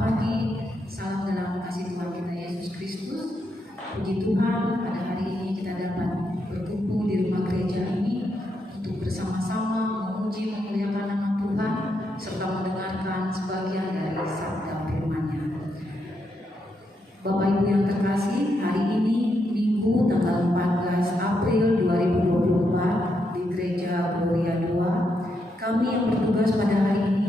Selamat pagi, salam dalam kasih Tuhan kita Yesus Kristus. Puji Tuhan, pada hari ini kita dapat berkumpul di rumah gereja ini untuk bersama-sama memuji memuliakan nama Tuhan serta mendengarkan sebagian dari sabda firman-Nya. Bapak Ibu yang terkasih, hari ini Minggu tanggal 14 April 2024 di Gereja Gloria 2, kami yang bertugas pada hari ini,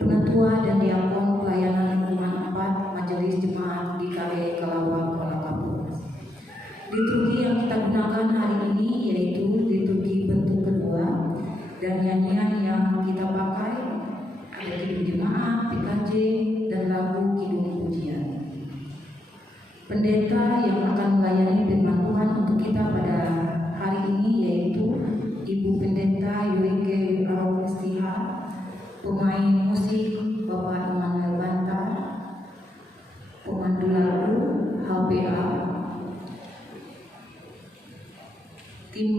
Penatua dan Diakon Pelayanan Lingkungan 4 Majelis Jemaat GKI Kelawak Kuala Kapuas. Liturgi yang kita gunakan hari ini yaitu liturgi bentuk kedua, dan nyanyian yang kita pakai ada kidung jemaat, PKJ, dan lagu kidung pujian. Pendeta yang akan melayani firman Tuhan untuk kita pada hari ini yaitu Ibu Pendeta Yoike Aromestiha, pemain musik Bapak Emmanuel Banta, pemandu lagu HPA, tim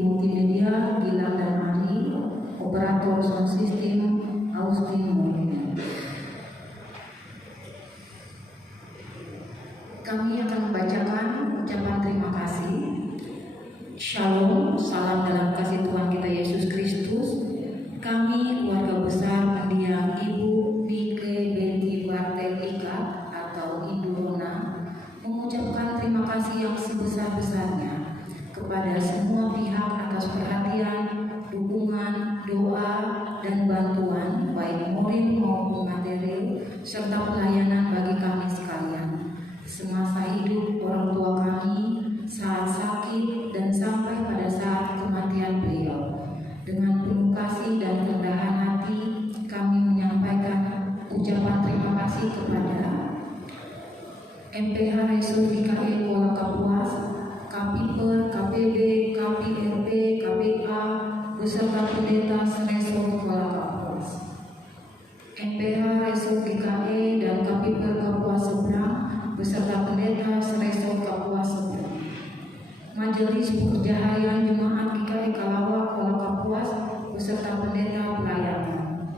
multimedia Gilang dan Ari, operator sound system Austin Mohamad. Kami akan membacakan ucapan terima kasih. Shalom, salam dalam kasih Tuhan kita Yesus Kristus. Kami keluarga besar mendiang Ibu Nike Benti Bartel Ika atau Ibu Rona mengucapkan terima kasih yang sebesar-besarnya kepada semua pihak atas perhatian, dukungan, doa, dan bantuan baik moral maupun material serta pelayanan bagi kami sekalian semasa hidup orang tua kami, saat sakit, dan sampai pada saat kematian beliau. Dengan penuh kasih dan kerendahan hati, kami menyampaikan ucapan terima kasih kepada MPH Resor GKI Kuala Kapuas, KPIPER, KPB, KPRP, KPA, beserta pendeta Resor Kuala Kapuas. MPH Resor GKI dan KPIPER Kapuas Seberang beserta pendeta Resor Kapuas Seberang. Majelis Pekerja Harian Jemaat GKI Kalawak Kuala Kapuas beserta pendeta pelayanan.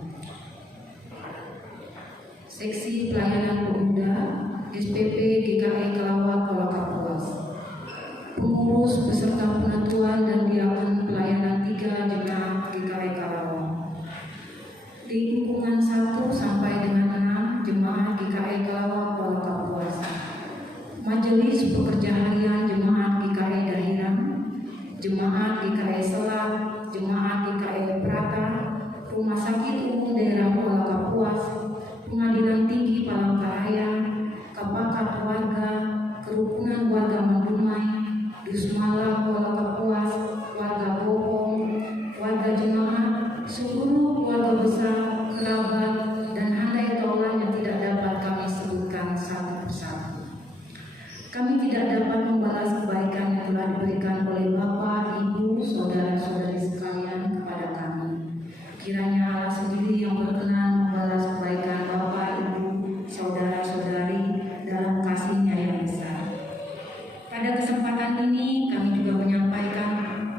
Seksi Pelayanan Pemuda SPP GKI Kalawak Kuala Kapuas. Pengurus beserta penatuan dan diakon pelayanan 3 jemaat GKI Kalawak. Lingkungan 1 sampai dengan 6 jemaat GKI Kalawak Kuala Kapuas. Majelis Pekerja Harian Jemaat GKI Dahiran, Jemaat GKI Selat, Jemaat GKI Prata, Rumah Sakit Umum Daerah Kuala Kapuas, Pengadilan Tinggi Palangkaraya, Kapakat Warga, Kerukunan Warga Mandumai, Dusmala Kuala Kapuas, Warga Bopong, Warga Jemaat, seluruh keluarga besar, kerabat, dan handai taulan yang tidak dapat kami sebutkan satu persatu. Kami tidak dapat membalas kebaikan yang telah diberikan oleh Bapak, Ibu, saudara-saudari sekalian kepada kami. Kiranya Allah sendiri yang berkenan membalas kebaikan Bapak, Ibu, saudara-saudari dalam kasih-Nya yang besar. Pada kesempatan ini kami juga menyampaikan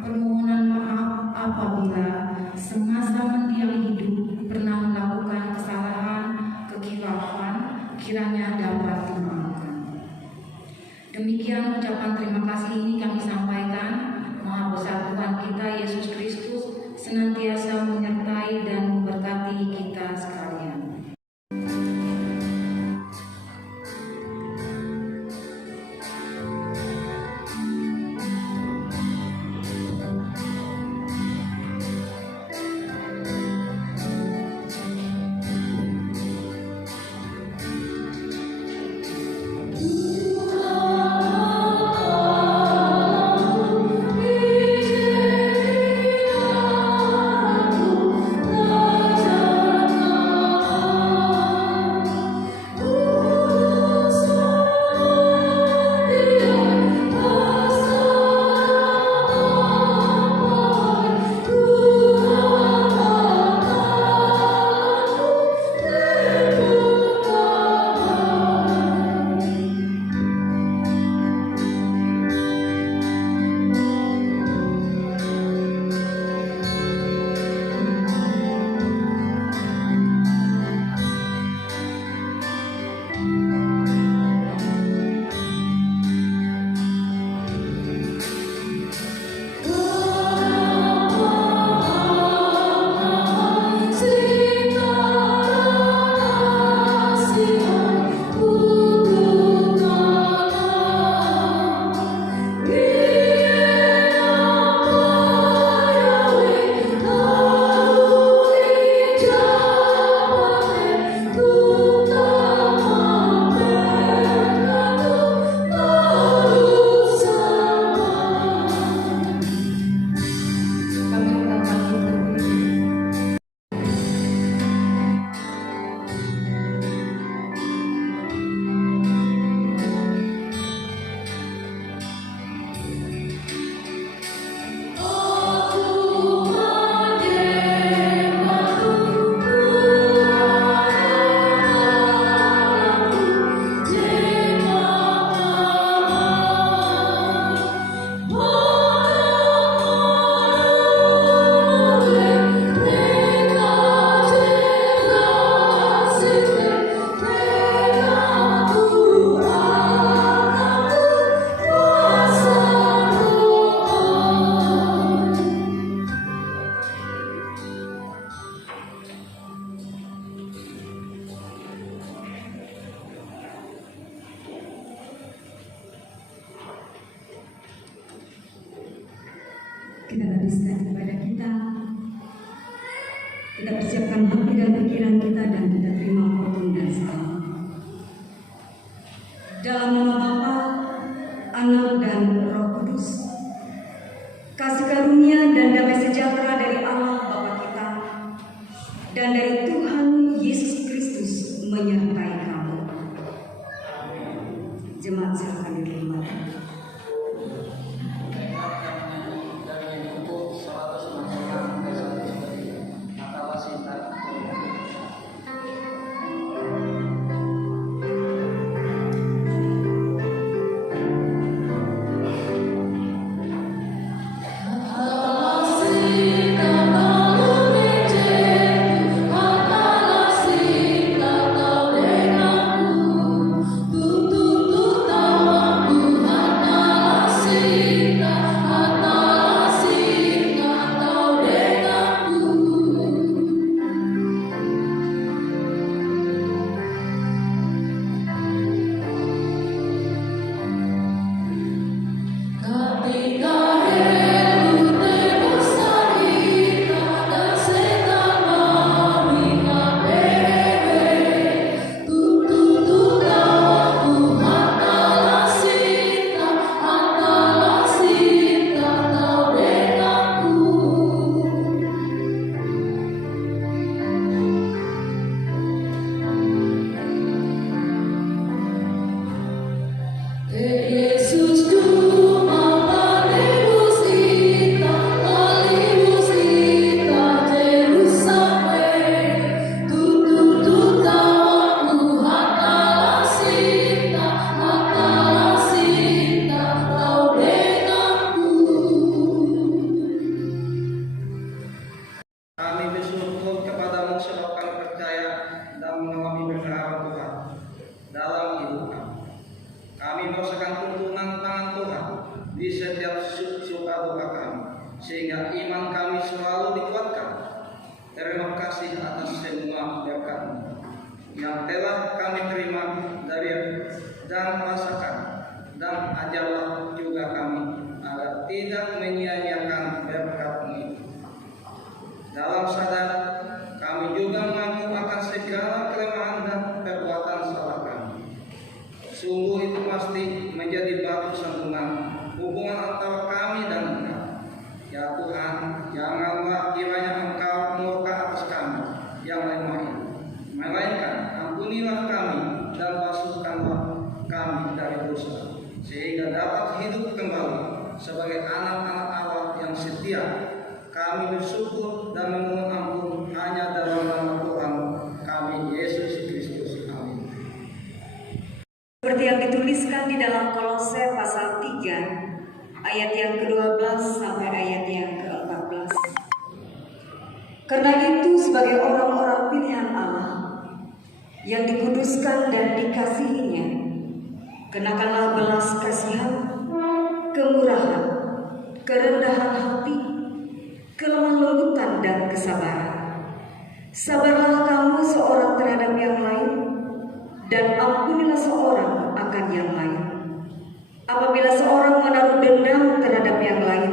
permohonan maaf apabila semasa mendiang hidup pernah melakukan kesalahan, kekhilafan, kiranya dapat dimaafkan. Demikian ucapan terima kasih ini kami sampaikan. Maha besar Tuhan kita Yesus Kristus senantiasa menyertai dan memberkati kita sekalian. kita habiskan kepada kita. Kita persiapkan hati dan pikiran kita dan kita terima khotbah dan salam. Dalam nama Bapa, Anak dan Roh Kudus, kasih karunia dan damai sejahtera dari Allah Bapa kita dan dari Tuhan Yesus Kristus menyertai kamu. Jemaat silakan duduk kembali. Sehingga iman kami selalu dikuatkan. Terima kasih atas semua berkat yang telah kami terima dari dan rasakan, dan ajarlah juga kami agar tidak menyia-nyiakan berkat-Mu itu. Dalam sadar kami juga mengaku akan segala kelemahan dan perbuatan salah kami. Sungguh itu pasti menjadi batu sandungan hubungan antara kami dan Engkau. Ya Tuhan, janganlah kiranya Engkau murka atas kami yang lemah ini, melainkan ampunilah kami dan basuhkanlah kami dari dosa, sehingga dapat hidup kembali sebagai anak-anak Allah yang setia. Kami bersyukur dan memohon ampun hanya dalam nama Tuhan kami Yesus Kristus. Amin. Seperti yang dituliskan di dalam Kolose pasal 3 ayat yang ke-12 sampai ayat yang ke-14. Karena itu sebagai orang-orang pilihan Allah yang dikuduskan dan dikasihinya, kenakanlah belas kasihan, kemurahan, kerendahan hati, kelemah lembutan dan kesabaran. Sabarlah kamu seorang terhadap yang lain, dan ampunilah seorang akan yang lain. Apabila seorang menaruh dendam terhadap yang lain,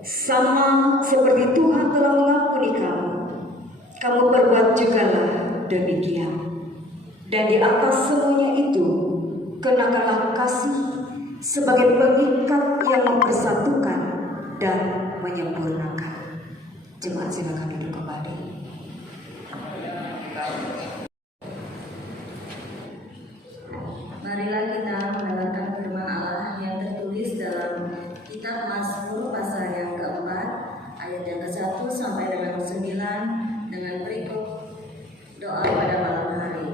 sama seperti Tuhan telah mengampuni kamu, kamu berbuat jugalah demikian. Dan di atas semuanya itu, kenakanlah kasih sebagai pengikat yang mempersatukan dan menyempurnakan. Jemaat silakan duduk kembali. Marilah kita mendengarkan firman Allah yang tertulis dalam kitab Mazmur pasal yang keempat ayat yang ke-1 sampai dengan 9 dengan berikut doa pada malam hari.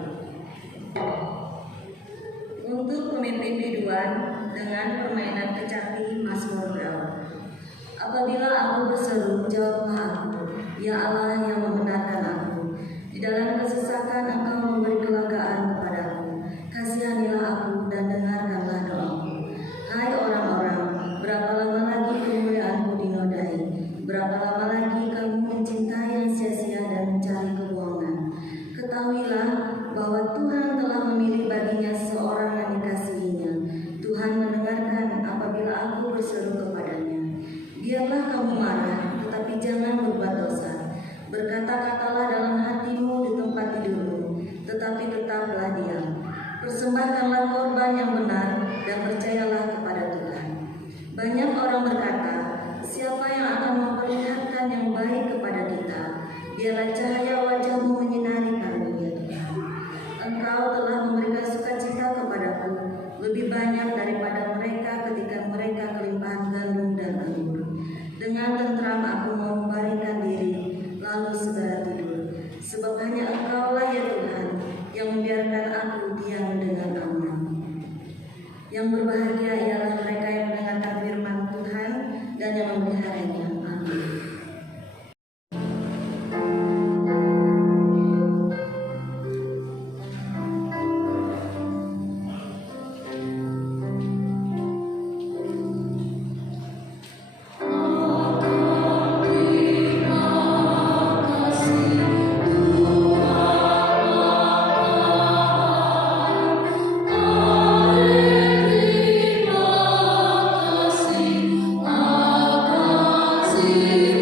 Untuk pemimpin biduan dengan permainan kecapi Mazmur berawal. Apabila aku berseru, jawablah aku, ya Allah yang membenarkan aku. Di dalam kesesakan Engkau memberi kelegaan kepadaku. Kasihanilah aku dan dengarkanlah doaku. Hai orang-orang, berapa lama lagi kemuliaanku dinodai? Berapa lama lagi kamu mencintai yang sia-sia dan mencari kebohongan? Ketahuilah bahwa Tuhan telah memilih baginya seorang yang dikasihinya. Tuhan mendengarkan apabila aku berseru kepadanya. Biarlah kamu Persembahkanlah korban yang benar dan percayalah kepada Tuhan. Banyak orang berkata, siapa yang akan memperlihatkan yang baik kepada kita? Biarlah cahaya wajah-Mu menyinari kami, ya Tuhan. Engkau telah memberikan sukacita kepadaku lebih banyak daripada mereka ketika mereka kelimpahan gandum dan anggur. Dengan tentram aku membaringkan diri, lalu segera tidur. Sebab hanya Engkaulah ya Tuhan yang membiarkan aku diam dengan aman. Yang berbahagia ialah mereka yang mendengarkan firman Tuhan dan yang memeliharanya. Amin. Terima kasih.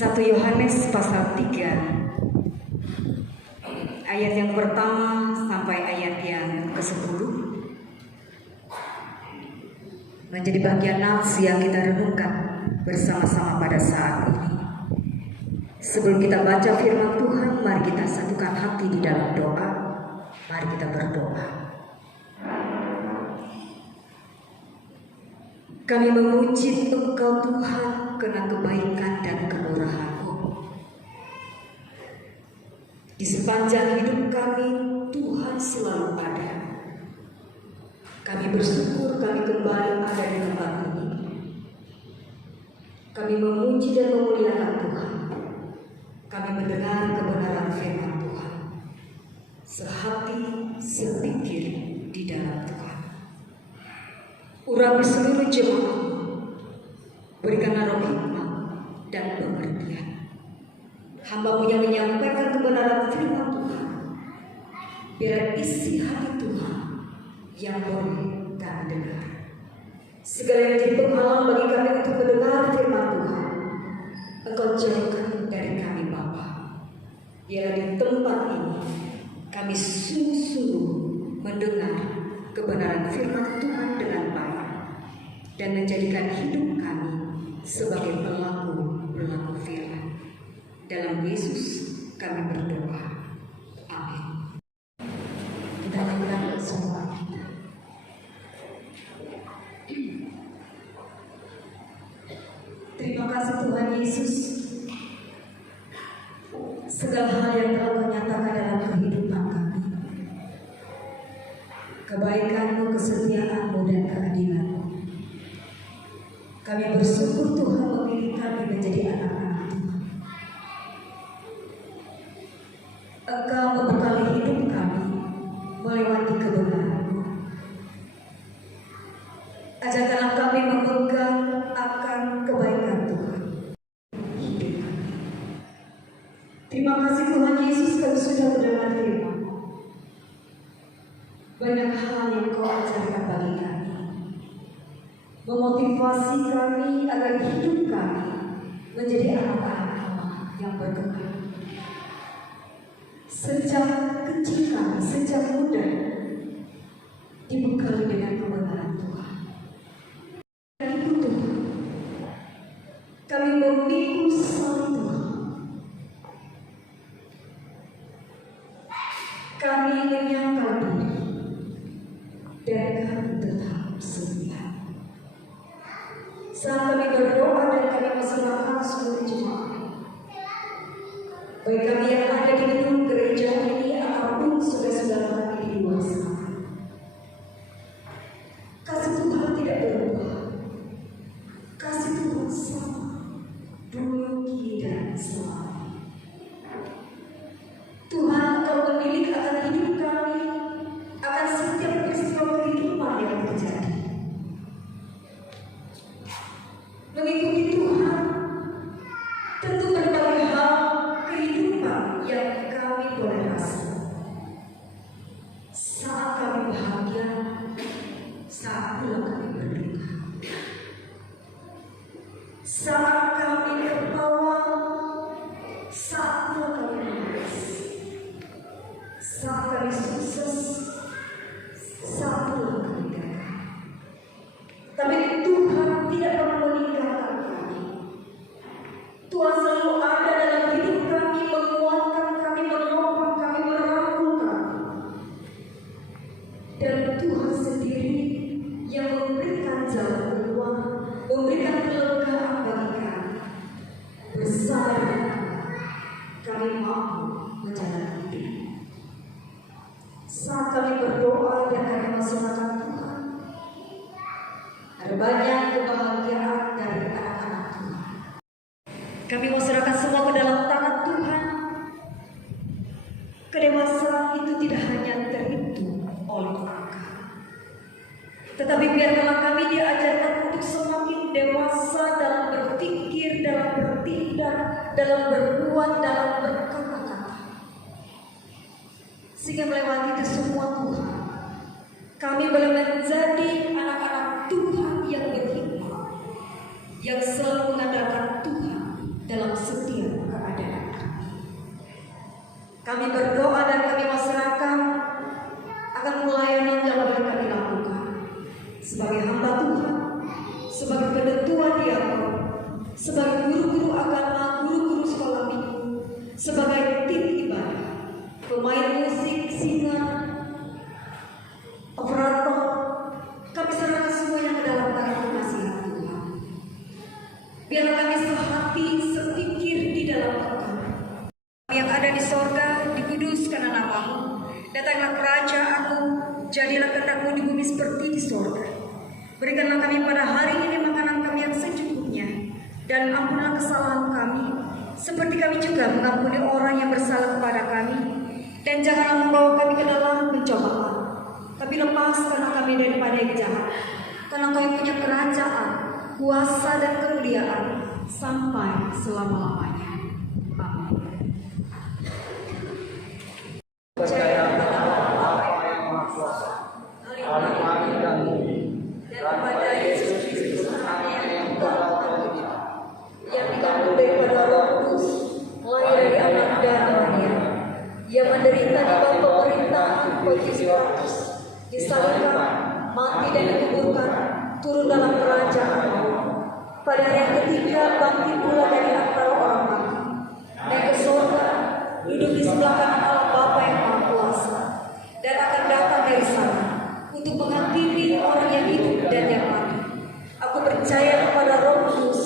1 Yohanes pasal 3 ayat yang pertama sampai ayat yang ke-10 menjadi bagian nafs yang kita renungkan bersama-sama pada saat ini. Sebelum kita baca firman Tuhan, mari kita satukan hati di dalam doa. Mari kita berdoa. Kami memuji Engkau Tuhan karena kebaikan dan kemurahan-Mu. Di sepanjang hidup kami, Tuhan selalu ada. Kami bersyukur kami kembali ada di tempat ini. Kami memuji dan memuliakan Tuhan. Kami mendengar kebenaran firman Tuhan. Sehati, sepikir di dalam Tuhan. Urapi seluruh jemaat. Berikanlah roh hikmat dan pengertian. Hamba-Mu yang menyampaikan kebenaran firman Tuhan, biar isi hati Tuhan yang boleh kami dengar. Segala yang jadi penghalang bagi kami untuk mendengar firman Tuhan, Engkau jauhkan dari kami Bapa. Biar di tempat ini kami sungguh-sungguh mendengar kebenaran firman Tuhan dengan baik dan menjadikan hidup kami sebagai pelaku firman. Dalam Yesus kami berdoa. Amin. Kita nyanyikan semua kita. Terima kasih Tuhan Yesus. Segala hal yang telah Kau nyatakan dalam kehidupan kami. Kebaikan-Mu, kesetiaan-Mu, dan keadilan-Mu. Kami bersyukur Tuhan memilih kami menjadi anak-anak Tuhan. Engkau membekali hidup kami melewati kebenaran-Mu. Ajarkanlah kami memegang akan kebaikan Tuhan. Hidup kami. Terima kasih Tuhan Yesus kami sudah mendengar firman-Mu. Banyak hal yang Kau ajarkan bagi kami. Memotivasi kami agar hidup kami menjadi anak-anak Allah yang berkenan. Sejak kecil kami, sejak muda, dibekali dengan kebenaran Tuhan. Dan itu Tuhan, kami memikul salib Tuhan. Kami menyangkal diri dan kami tetap setia. Saat kami berdoa dan kami mempersembahkan seluruh jemaat, baik kami yang ada di gedung gereja ini ataupun saudara-saudara kami di luar sana, kasih Tuhan tidak berubah. Kasih Tuhan sama, dulu, kini, dan selamanya. Tuhan, Engkau memilih akan hidup kami, akan setiap peristiwa kehidupan yang terjadi. Mengikuti Tuhan tentu berbagai hal kehidupan yang kami boleh rasa. Saat kami bahagia, saat pula kami berduka. Saat kami tertawa, saat pula kami menangis. Saat kami sukses, saat pula kami gagal. Tapi Tuhan tidak pernah meninggalkan kami. Tuhan selalu ada dalam hidup kami, menguatkan kami, menopang kami, merangkul kami. Dan Tuhan sendiri yang memberikan jalan keluar, memberikan kelegaan bagi kami. Bersama dengan kami mampu menjalani hidup. Saat kami berdoa dan kami mempersilakan Tuhan. Ada banyak kebahagiaan dari anak-anak Tuhan. Kami mau serahkan semua ke dalam tangan Tuhan. Kedewasaan itu tidak hanya terhitung oleh angka, tetapi biarlah kami diajarkan untuk semakin dewasa dalam berpikir, dalam bertindak, dalam berbuat, dalam berkata-kata. Sehingga melewati itu semua Tuhan, kami boleh menjadi anak-anak Tuhan yang berhikmat, yang selalu mengandalkan Tuhan dalam setiap keadaan. Kami berdoa dan kami masyarakat akan pelayanan yang boleh kami lakukan sebagai hamba Tuhan, sebagai ketua diakon, sebagai guru-guru agama, guru-guru sekolah minggu, sebagai tim ibadah, pemain musik, singer, operator. Kami serahkan semuanya ke dalam tangan kasihan Tuhan. Biarlah kami sehati, sepikir di dalam Engkau. Yang ada di sorga, dikuduskan namamu. Datanglah kerajaanmu, jadilah kehendak-Mu di bumi seperti di sorga. Berikanlah kami pada hari ini makanan kami yang secukupnya, dan ampunilah kesalahan kami, seperti kami juga mengampuni orang yang bersalah kepada kami. Dan janganlah membawa kami ke dalam pencobaan, tapi lepaskanlah kami daripada yang jahat. Karena Kau punya kerajaan, kuasa dan kemuliaan sampai selama-lamanya. Amin. Percaya kepada Bapa yang Maha Kuasa, langit dan bumi, dan pada Yesus Kristus Anaknya yang tunggal dari kita, Yang dikandung daripada Roh Kudus, lahir dari anak dan Maria, yang menderita di bawah pemerintahan Pontius Pilatus, disalibkan, mati dan dikuburkan, turun dalam kerajaan Allah. Pada hari yang ketiga bangkit pula dari antara orang mati, naik ke surga, duduk di sebelah kanan Allah Bapa yang Maha Kuasa, dan akan datang dari sana untuk menghakimi orang yang hidup dan yang mati. Aku percaya kepada Roh Kudus,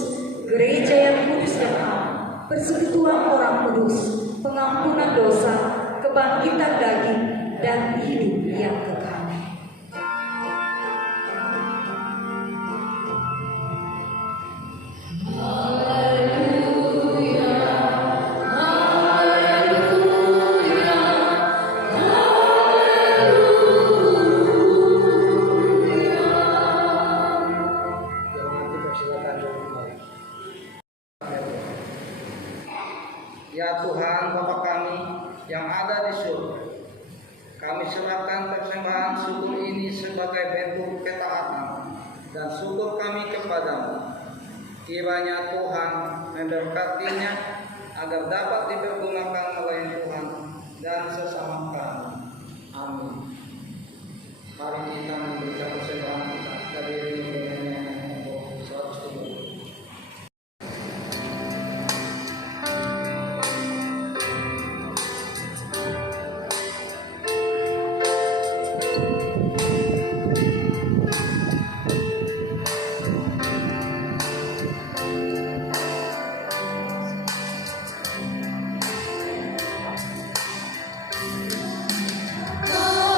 gereja yang kudus dan am, persekutuan orang kudus, pengampunan dosa, kebangkitan daging, dan hidup yang kekal. Ya Tuhan Bapa kami yang ada di surga, kami serahkan persembahan syukur ini sebagai bentuk ketaatan dan syukur kami kepadamu. Kiranya Tuhan memberkatinya agar dapat dipergunakan oleh Tuhan dan sesama kami. Amin. Mari kita memberikan persembahan kita dari Nehemia 170. Kau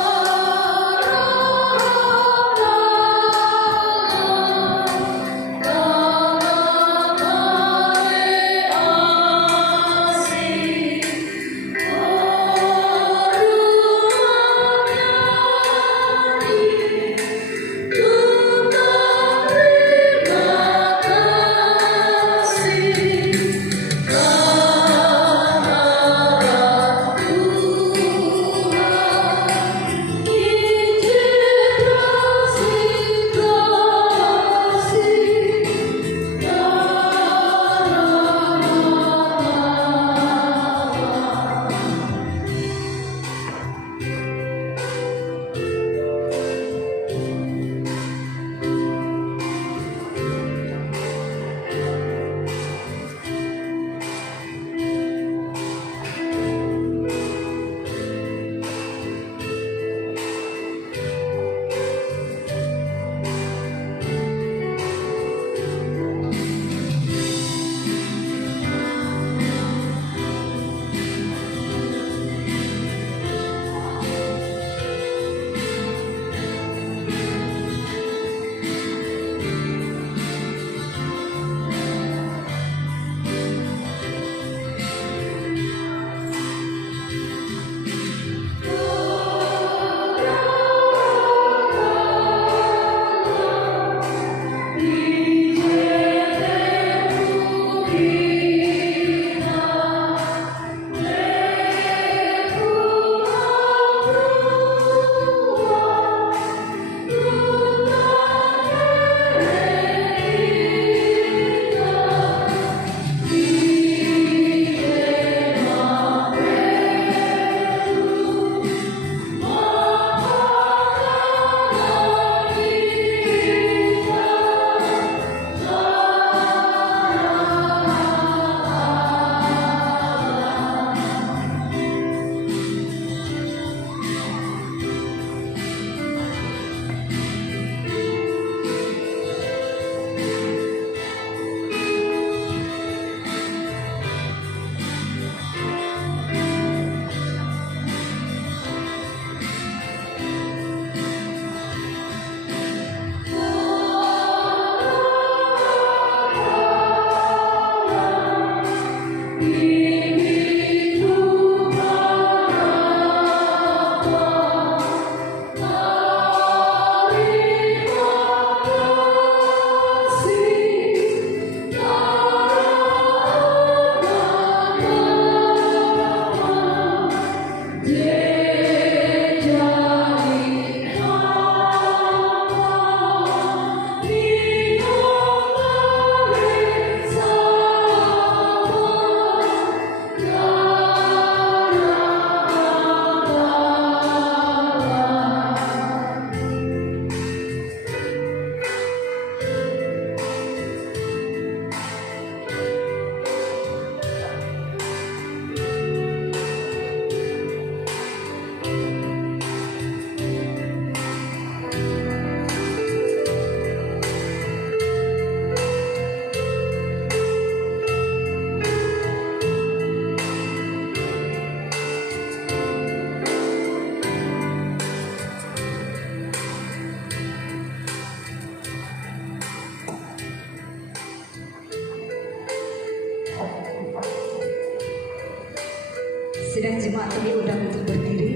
Sejenak jemaat ini undang untuk berdiri.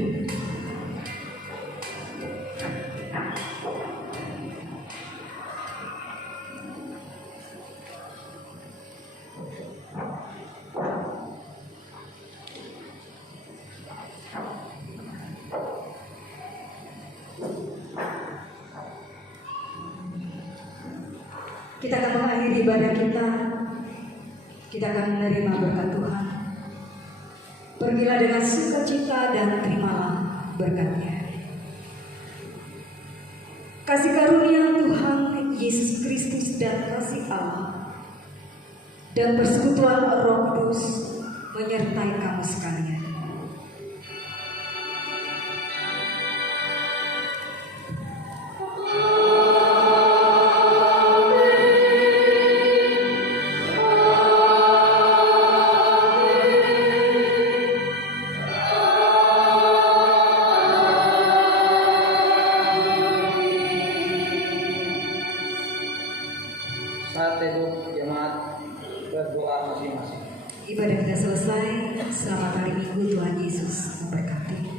Kita akan mengakhiri ibadah kita. Kita akan menerima berkat Tuhan. Pergilah dengan sukacita dan terimalah berkat-Nya. Kasih karunia Tuhan Yesus Kristus dan kasih Allah dan persekutuan Roh Kudus menyertai kamu sekalian. Saat teduh jemaat berdoa masing-masing. Ibadah kita selesai. Selamat hari Minggu, Tuhan Yesus memberkati.